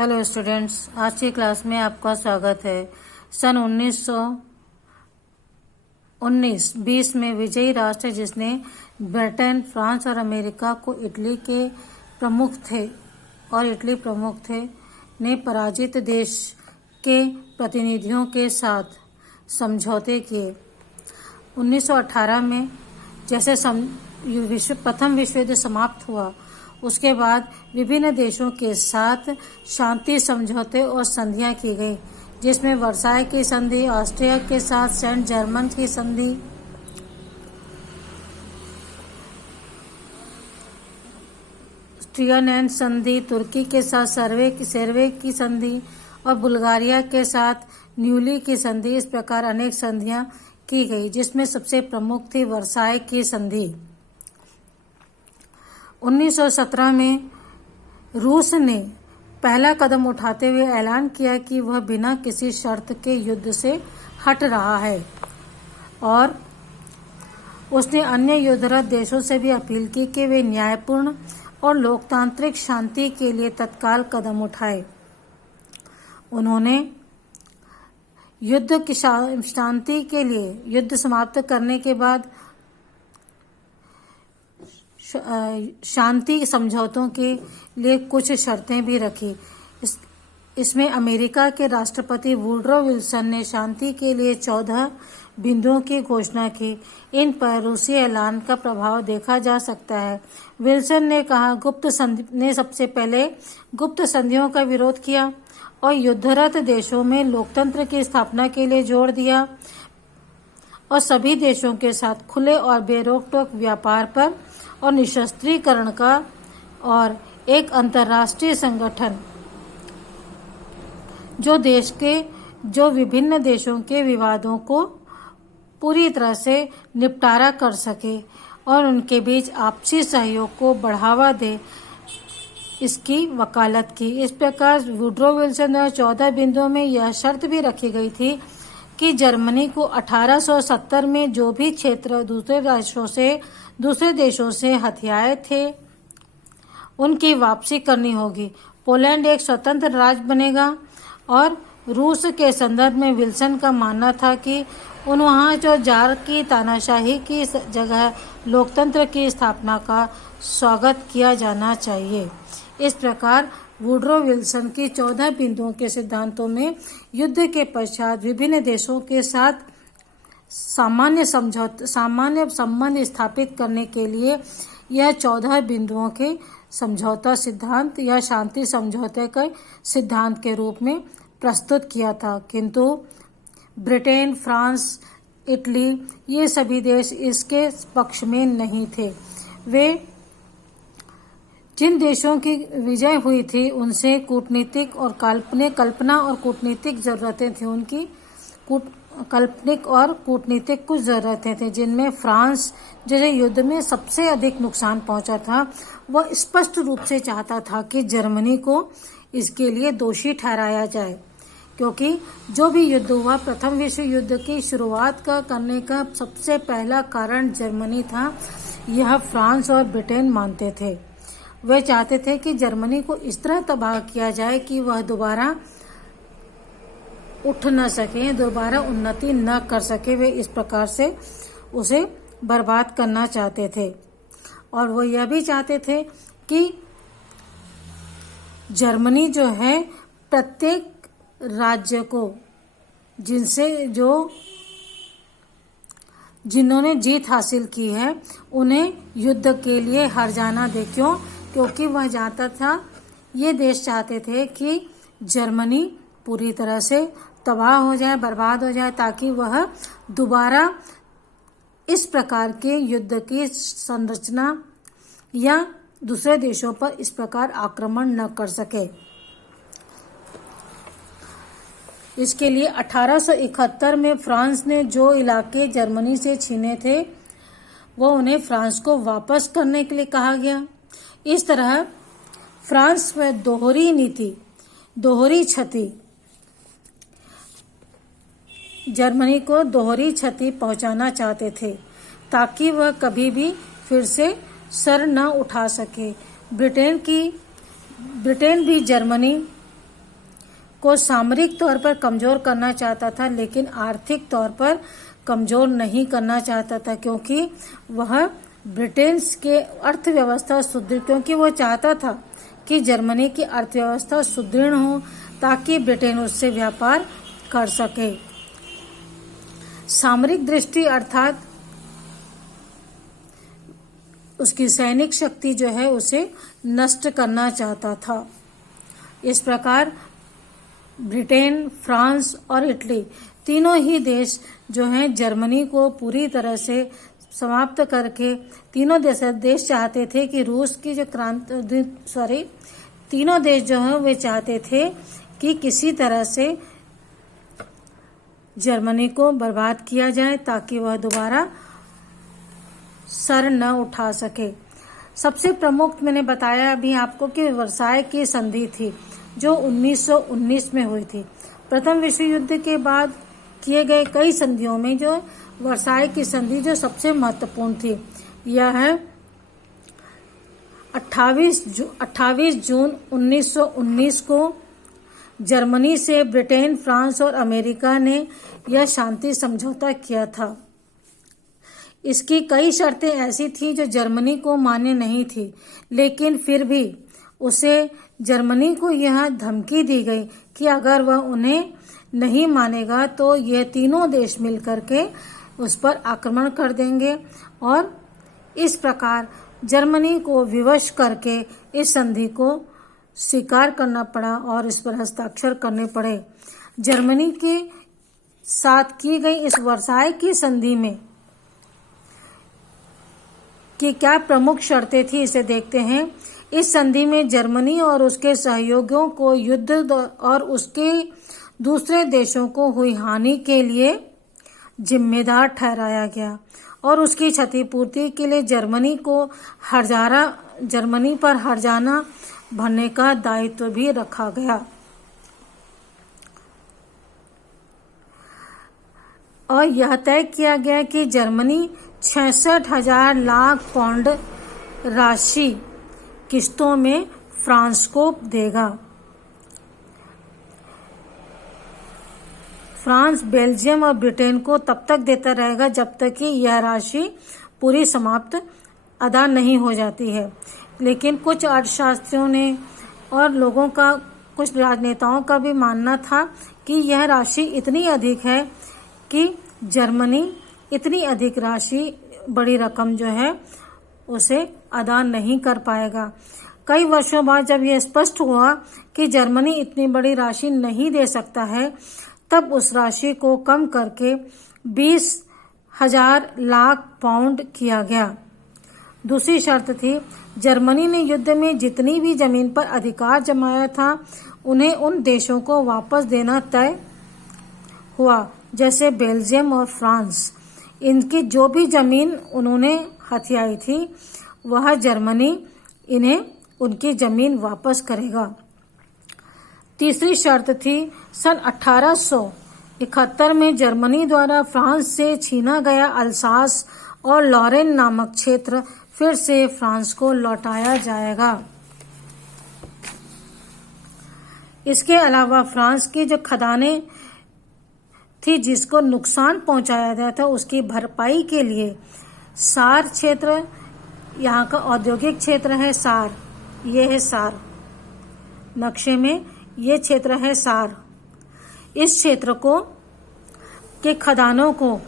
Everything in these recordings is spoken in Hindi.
हेलो स्टूडेंट्स, आज की क्लास में आपका स्वागत है। सन 1919-20 में विजयी राष्ट्र जिसने ब्रिटेन, फ्रांस और अमेरिका को इटली प्रमुख थे ने पराजित देश के प्रतिनिधियों के साथ समझौते किए। 1918 में जैसे प्रथम विश्व युद्ध समाप्त हुआ, उसके बाद विभिन्न देशों के साथ शांति समझौते और संधियां की गई, जिसमें वर्साई की संधि, ऑस्ट्रिया के साथ सेंट जर्मन की संधि, ट्रियानन संधि, तुर्की के साथ सेर्वे की संधि और बुल्गारिया के साथ न्यूली की संधि, इस प्रकार अनेक संधियां की गई, जिसमें सबसे प्रमुख थी वर्साई की संधि। 1917 में रूस ने पहला कदम उठाते हुए ऐलान किया कि वह बिना किसी शर्त के युद्ध से हट रहा है और उसने अन्य युद्धरत देशों से भी अपील की कि वे न्यायपूर्ण और लोकतांत्रिक शांति के लिए तत्काल कदम उठाए। उन्होंने युद्ध की शांति के लिए युद्ध समाप्त करने के बाद शांति समझौतों के लिए कुछ शर्तें भी रखी। इसमें अमेरिका के राष्ट्रपति वुडरो विल्सन ने शांति के लिए 14 बिंदुओं की घोषणा की। इन पर रूसी ऐलान का प्रभाव देखा जा सकता है। विल्सन ने सबसे पहले गुप्त संधियों का विरोध किया और युद्धरत देशों में लोकतंत्र की स्थापना के लिए जोर दिया और सभी देशों के साथ खुले और बेरोक-टोक व्यापार पर और निशस्त्रीकरण का और एक अंतर्राष्ट्रीय संगठन जो विभिन्न देशों के विवादों को पूरी तरह से निपटारा कर सके और उनके बीच आपसी सहयोग को बढ़ावा दे, इसकी वकालत की। इस प्रकार वुडरो विल्सन द्वारा 14 बिंदुओं में यह शर्त भी रखी गई थी कि जर्मनी को 1870 में जो भी क्षेत्र दूसरे देशों से हथियाए थे, उनकी वापसी करनी होगी। पोलैंड एक स्वतंत्र राज्य बनेगा और रूस के संदर्भ में विल्सन का मानना था कि वहाँ जो जार की तानाशाही की जगह लोकतंत्र की स्थापना का स्वागत किया जाना चाहिए। इस प्रकार वुडरो विल्सन की 14 बिंदुओं के सिद्धांतों में युद्ध के पश्चात विभिन्न देशों के साथ सामान्य संबंध स्थापित करने के लिए यह 14 बिंदुओं के समझौता सिद्धांत या शांति समझौते के सिद्धांत के रूप में प्रस्तुत किया था, किंतु ब्रिटेन, फ्रांस, इटली ये सभी देश इसके पक्ष में नहीं थे। वे जिन देशों की विजय हुई थी उनसे कूटनीतिक और कल्पना और कूटनीतिक जरूरतें थी। उनकी काल्पनिक और कूटनीतिक कुछ जरूरतें थी, जिनमें फ्रांस जिसे युद्ध में सबसे अधिक नुकसान पहुंचा था, वह स्पष्ट रूप से चाहता था कि जर्मनी को इसके लिए दोषी ठहराया जाए, क्योंकि जो भी युद्ध हुआ, प्रथम विश्व युद्ध की शुरुआत करने का सबसे पहला कारण जर्मनी था, यह फ्रांस और ब्रिटेन मानते थे। वे चाहते थे कि जर्मनी को इस तरह तबाह किया जाए कि वह दोबारा उठ न सके, दोबारा उन्नति न कर सके। वे इस प्रकार से उसे बर्बाद करना चाहते थे और वो यह भी चाहते थे कि जर्मनी जो है प्रत्येक राज्य को जिन्होंने जीत हासिल की है उन्हें युद्ध के लिए हर जाना दे। क्योंकि वह जानता था, ये देश चाहते थे कि जर्मनी पूरी तरह से तबाह हो जाए, बर्बाद हो जाए, ताकि वह दोबारा इस प्रकार के युद्ध की संरचना या दूसरे देशों पर इस प्रकार आक्रमण न कर सके। इसके लिए 1871 में फ्रांस ने जो इलाके जर्मनी से छीने थे, वो उन्हें फ्रांस को वापस करने के लिए कहा गया। इस तरह फ्रांस में दोहरी क्षति जर्मनी को दोहरी क्षति पहुंचाना चाहते थे, ताकि वह कभी भी फिर से सर न उठा सके। ब्रिटेन भी जर्मनी को सामरिक तौर पर कमजोर करना चाहता था, लेकिन आर्थिक तौर पर कमजोर नहीं करना चाहता था, क्योंकि वह ब्रिटेन के अर्थव्यवस्था सुदृढ़ क्योंकि वो चाहता था कि जर्मनी की अर्थव्यवस्था सुदृढ़ हो ताकि ब्रिटेन उससे व्यापार कर सके। सामरिक दृष्टि अर्थात उसकी सैनिक शक्ति जो है उसे नष्ट करना चाहता था। इस प्रकार ब्रिटेन, फ्रांस और इटली तीनों ही देश जो हैं जर्मनी को पूरी तरह से समाप्त करके, तीनों देश चाहते थे कि रूस की जो तीनों देश जो हैं वे चाहते थे कि किसी तरह से जर्मनी को बर्बाद किया जाए ताकि वह दोबारा सर न उठा सके। सबसे प्रमुख मैंने बताया अभी आपको कि वर्साय की संधि थी जो 1919 में हुई थी। प्रथम विश्व युद्ध के बाद किए गए कई संधियों में जो वर्साय की संधि जो सबसे महत्वपूर्ण थी, यह है 28 जून 1919 को जर्मनी से ब्रिटेन, फ्रांस और अमेरिका ने यह शांति समझौता किया था। इसकी कई शर्तें ऐसी थी जो जर्मनी को मान्य नहीं थी, लेकिन फिर भी उसे जर्मनी को यह धमकी दी गई कि अगर वह उन्हें नहीं मानेगा तो ये तीनों देश मिलकर के उस पर आक्रमण कर देंगे, और इस प्रकार जर्मनी को विवश करके इस संधि को स्वीकार करना पड़ा और इस पर हस्ताक्षर करने पड़े। जर्मनी के साथ की गई इस वर्साय की संधि में कि क्या प्रमुख शर्तें थी इसे देखते हैं। इस संधि में जर्मनी और उसके सहयोगियों को युद्ध और उसके दूसरे देशों को हुई हानि के लिए जिम्मेदार ठहराया गया और उसकी क्षतिपूर्ति के लिए जर्मनी पर हर्जाना भरने का दायित्व भी रखा गया। और यह तय किया गया कि जर्मनी 66,000 लाख पाउंड राशि किस्तों में फ्रांस को देगा। फ्रांस बेल्जियम और ब्रिटेन को तब तक देता रहेगा जब तक कि यह राशि पूरी समाप्त अदा नहीं हो जाती है। लेकिन कुछ अर्थशास्त्रियों ने और लोगों का, कुछ राजनेताओं का भी मानना था कि यह राशि इतनी अधिक है कि जर्मनी इतनी अधिक राशि, बड़ी रकम जो है उसे अदा नहीं कर पाएगा। कई वर्षों बाद जब यह स्पष्ट हुआ कि जर्मनी इतनी बड़ी राशि नहीं दे सकता है, तब उस राशि को कम करके 20,000 लाख पाउंड किया गया। दूसरी शर्त थी, जर्मनी ने युद्ध में जितनी भी जमीन पर अधिकार जमाया था उन्हें उन देशों को वापस देना तय हुआ, जैसे बेल्जियम और फ्रांस। इनकी जो भी जमीन उन्होंने हथियाई थी वह जर्मनी इन्हें उनकी जमीन वापस करेगा। तीसरी शर्त थी, सन 1871 में जर्मनी द्वारा फ्रांस से छीना गया अल्सास और लॉरेन नामक क्षेत्र फिर से फ्रांस को लौटाया जाएगा। इसके अलावा फ्रांस की जो खदानें थी जिसको नुकसान पहुंचाया गया था उसकी भरपाई के लिए सार क्षेत्र, यहाँ का औद्योगिक क्षेत्र है सार, ये है सार, नक्शे में ये क्षेत्र है सार। इस क्षेत्र को के खदानों को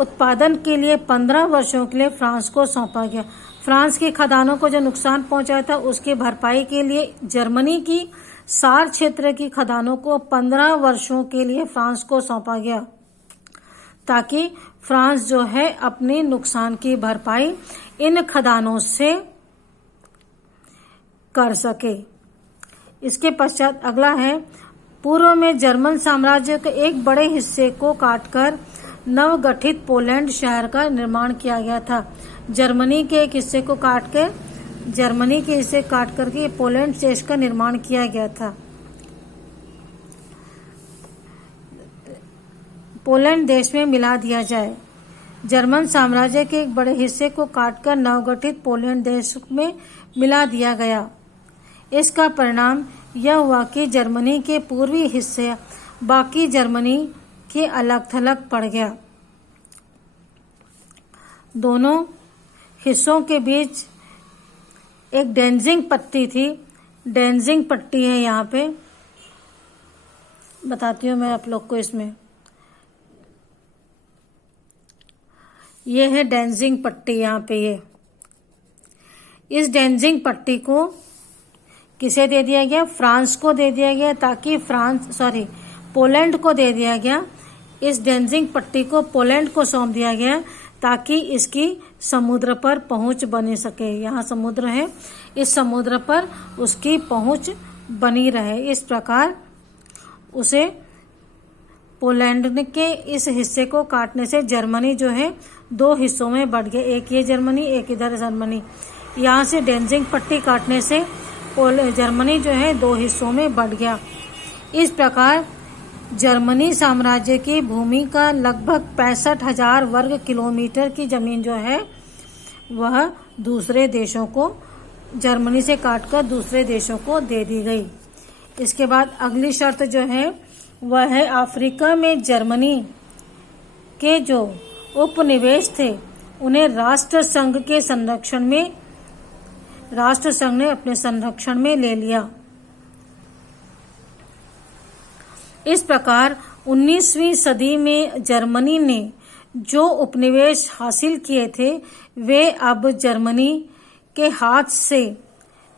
उत्पादन के लिए 15 वर्षों के लिए फ्रांस को सौंपा गया। फ्रांस की खदानों को जो नुकसान पहुंचा था उसकी भरपाई के लिए जर्मनी की सार क्षेत्र की खदानों को 15 वर्षों के लिए फ्रांस को सौंपा गया, ताकि फ्रांस जो है अपने नुकसान की भरपाई इन खदानों से कर सके। इसके पश्चात अगला है, पूर्व में जर्मन साम्राज्य के एक बड़े हिस्से को काटकर नवगठित पोलैंड शहर का निर्माण किया गया था। जर्मनी के एक हिस्से को काट करके पोलैंड देश का निर्माण किया गया था। पोलैंड देश में मिला दिया जाए। जर्मन साम्राज्य के एक बड़े हिस्से को काटकर नवगठित पोलैंड देश में मिला दिया गया। इसका परिणाम यह हुआ कि जर्मनी के पूर्वी हिस्से बाकी जर्मनी के अलग थलग पड़ गया। दोनों हिस्सों के बीच एक डेंजिंग पट्टी थी। डेंजिंग पट्टी है, यहाँ पे बताती हूँ मैं आप लोग को। इसमें ये है डेंजिंग पट्टी, यहाँ पे ये। इस डेंजिंग पट्टी को किसे दे दिया गया? फ्रांस को दे दिया गया, ताकि पोलैंड को दे दिया गया। इस डेंजिंग पट्टी को पोलैंड को सौंप दिया गया ताकि इसकी समुद्र पर पहुंच बनी सके। यहाँ समुद्र है, इस समुद्र पर उसकी पहुंच बनी रहे। इस प्रकार उसे पोलैंड के इस हिस्से को काटने से जर्मनी जो है दो हिस्सों में बढ़ गया। एक ये जर्मनी, एक इधर जर्मनी। यहाँ से डेंजिंग पट्टी काटने से जर्मनी जो है दो हिस्सों में बढ़ गया। इस प्रकार जर्मनी साम्राज्य की भूमि का लगभग 65,000 वर्ग किलोमीटर की जमीन जो है वह दूसरे देशों को, जर्मनी से काटकर दूसरे देशों को दे दी गई। इसके बाद अगली शर्त जो है वह है अफ्रीका में जर्मनी के जो उपनिवेश थे उन्हें राष्ट्र संघ ने अपने संरक्षण में ले लिया। इस प्रकार 19वीं सदी में जर्मनी ने जो उपनिवेश हासिल किए थे वे अब जर्मनी के हाथ से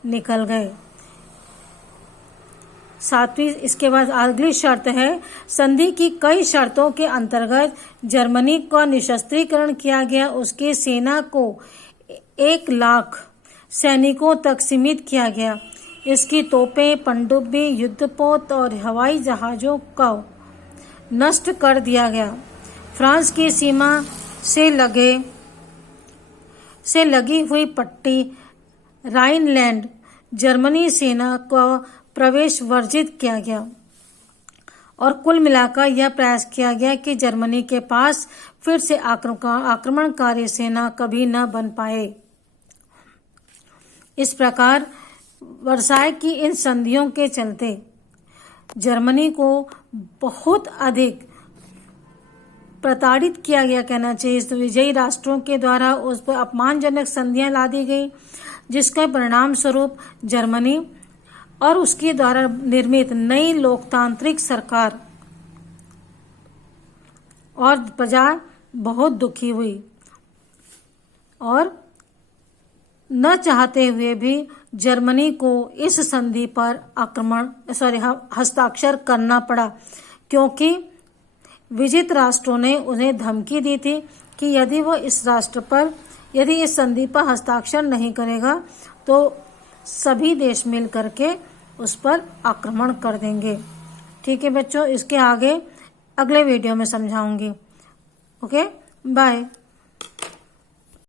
निकल गए। सातवीं, इसके बाद अगली शर्त है संधि की कई शर्तों के अंतर्गत जर्मनी का निशस्त्रीकरण किया गया। उसकी सेना को 1 लाख सैनिकों तक सीमित किया गया। इसकी तोपें, पनडुब्बी, युद्धपोत और हवाई जहाजों को नष्ट कर दिया गया। फ्रांस की सीमा से लगी हुई पट्टी राइनलैंड जर्मनी सेना को प्रवेश वर्जित किया गया और कुल मिलाकर यह प्रयास किया गया कि जर्मनी के पास फिर से आक्रमणकारी सेना कभी न बन पाए। इस प्रकार वर्साय की इन संधियों के चलते जर्मनी को बहुत अधिक प्रताड़ित किया गया, कहना चाहिए। इस विजयी राष्ट्रों के द्वारा उस पर अपमानजनक संधियां ला दी गई, जिसका परिणाम स्वरूप जर्मनी और उसके द्वारा निर्मित नई लोकतांत्रिक सरकार और प्रजा बहुत दुखी हुई और न चाहते हुए भी जर्मनी को इस संधि पर हस्ताक्षर करना पड़ा, क्योंकि विजित राष्ट्रों ने उन्हें धमकी दी थी कि यदि वह यदि इस संधि पर हस्ताक्षर नहीं करेगा तो सभी देश मिल करके उस पर आक्रमण कर देंगे। ठीक है बच्चों, इसके आगे अगले वीडियो में समझाऊंगी। Okay, bye.